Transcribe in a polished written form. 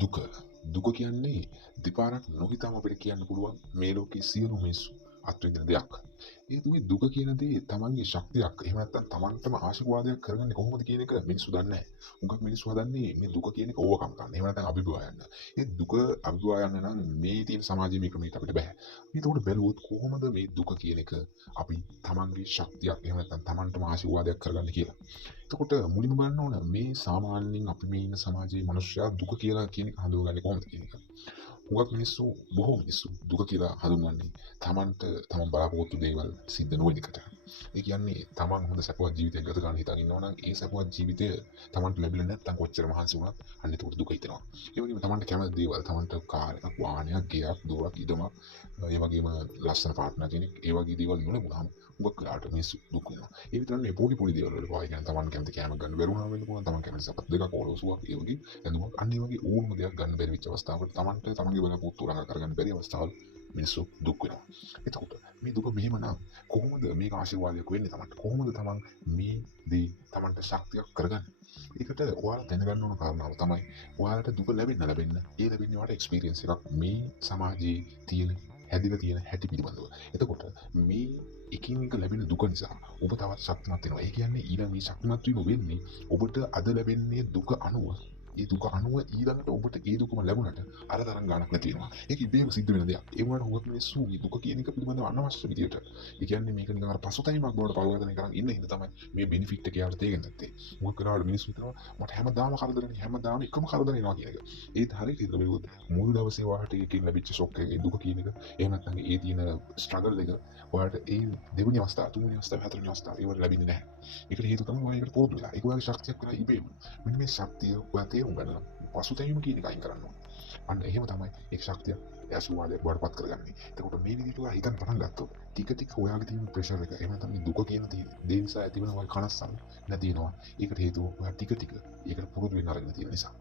දුක දුක කියන්නේ දෙපාරක් නොහිතාම අපිට කියන්න පුළුවන් මේ ලෝකයේ සියලු මිනිස්සු අත්විඳින දෙයක්. ඒ මේ දුක කියන දේ තමන්ගේ ශක්තියක්. එහෙම නැත්නම් තමන්ටම ආශිර්වාදයක් කරගන්නේ කොහොමද කියන එක මිනිස්සු දන්නේ නැහැ. හුඟක් මිනිස්සු හදන්නේ මේ දුක කියන එක ඕවර්කම් කරන්න. එහෙම නැත්නම් අභිභවා යන්න. ඒ දුක අභිභවා යන්න නම් මේ තියෙන සමාජීය මේ ක්‍රමයට අපිට බෑ. මේකට බැලුවොත් කොහොමද මේ දුක කියන එක අපි තමන්ගේ ශක්තියක් එහෙම නැත්නම් තමන්ටම ආශිර්වාදයක් කරගන්නේ කියලා. එතකොට මුලින්ම බලන්න ඕන මේ සාමාන්‍යයෙන් අපි මේ ඉන්න සමාජයේ මිනිස්සයා දුක කියලා කියන එක හඳුනගන්නේ කොහොමද කියන එක. හුඟක් මිනිස්සු බොහෝ මිනිස්සු දුක කියලා හඳුන්වන්නේ තමන්ට තමන් බලාපොරොත්තු දේවල් සිද්ධ නොවන එකට. ඒ කියන්නේ තමන් හොඳ සැපවත් ජීවිතයක් ගත කරන්න හිතාගෙන ඉන්නවා නම් ඒ සැපවත් ජීවිතය තමන්ට ලැබෙන්නේ නැත්නම් කොච්චර මහන්සි වුණත් අන්න ඒක දුක හිතෙනවා. ඒ වගේම තමන්ට කැමති දේවල් තමන්ට කාර් එකක් වාහනයක් ගෙයක් දොරක් ඉඩමක් ඒ වගේම ලස්සන පාර්ට්නර් කෙනෙක් ඒ වගේ දේවල් නොලැබුණාම හුඟක් වෙලාවට මිනිස්සු දුක් වෙනවා. ඒ විතරක් නෙවෙයි පොඩි දේවල් වලට පවා කියන්නේ තමන් කැමති කෑමක් ගන්න බැරුණා වෙන්න පුළුවන් තමන් කැමති සපත් දෙකක් ඔලෝසුවක් ඒ වගේ ඇඳුමක් අන්න ඒ වගේ ඕනම දෙයක් ගන්න බැරි වෙච්ච අවස්ථාවකට තමන්ට තමන්ගේ බලාපොරොත්තු ළඟා කරගන්න බැරි අවස්ථාවල් මිනිස්සු දුක් වෙනවා. එතකොට මේ දුක මෙහෙම නම් කොහොමද මේක ආශිර්වාදයක් වෙන්නේ තමන්ට? කොහොමද තමන් මේ දේ තමන්ට ශක්තියක් කරගන්නේ? ඒකට ඔයාලා දැනගන්න ඕන කාරණාව තමයි ඔයාලට දුක ලැබෙන්න ඒ ලැබෙන්නේ ඔයාලට එක්ස්පීරියන්ස් එකක් මේ සමාජයේ තියෙන හැදිලා තියෙන හැටි පිළිබඳව. එතකොට මේ එකින් එක ලැබෙන දුක නිසා ඔබ තවත් ශක්තිමත් වෙනවා. ඒ කියන්නේ ඊළඟ මේ ශක්තිමත් වීම වෙන්නේ ඔබට අද ලැබෙන්නේ දුක අනුව ඒ දුක අනුව ඊළඟට ඔබට ඒ දුකම ලැබුණට අර තරම් ගාණක් නැති වෙනවා. ඒක ඉබේම සිද්ධ වෙන දෙයක්. ඒ වුණාට හුඟක් මිනිස්සු මේ දුක කියන එක පිළිබඳව අනවශ්‍ය විදියට ඒ කියන්නේ මේක නිකන් අර පසුතැවීමක් බවට පරිවර්තනය කරන් ඉන්න හින්දා තමයි මේ බෙනිෆිට් එක යාට තේරෙන්නේ නැත්තේ. හුඟක් වෙලාවට මිනිස්සු හිතනවා මට හැමදාම කරදරනේ හැමදාම එකම කරදර එනවා කියන එක. ඒත් හරියට හිතලා බලුවොත් මුල් දවසේ ඔයාලට ඒකෙන් ලැබිච්ච ෂොක් එක ඒ දුක කියන එක එහෙම නැත්නම් ඒ තියෙන ස්ට්‍රගල් එක ඔයාලට ඒ දෙවෙනි අවස්ථාව තුන්වෙනි අවස්ථාව හතරවෙනි අවස්ථාව ඒවට ලැබෙන්නේ නැහැ. ඒකට හේතුව තමයි ඔයා ඒකට පොරොත්තු වෙලා. ඒක ඔයාගේ ශක්තියක් වෙලා ඉබේම. මෙන්න මේ ශක්තිය ඔයා තේරුම් ගන්න පසුතැවීම කියන එක අයින් කරන්න ඕනේ. අන්න එහෙම තමයි ඒ ශක්තිය ආශිර්වාදයක් වඩපත් කරගන්නේ. එතකොට මේ විදිහට ඔයා හිතන්න පටන් ගත්තොත් ටික ඔයාගේ තියෙන ප්‍රෙෂර් එක එහෙම නැත්නම් මේ දුක කියන දේ නිසා ඇතිවෙන ඔය කනස්සම් නැති වෙනවා. ඒකට හේතුව ඔයා ටික ඒකට පුරුදු වෙන්න අරගෙන තියෙන නිසා.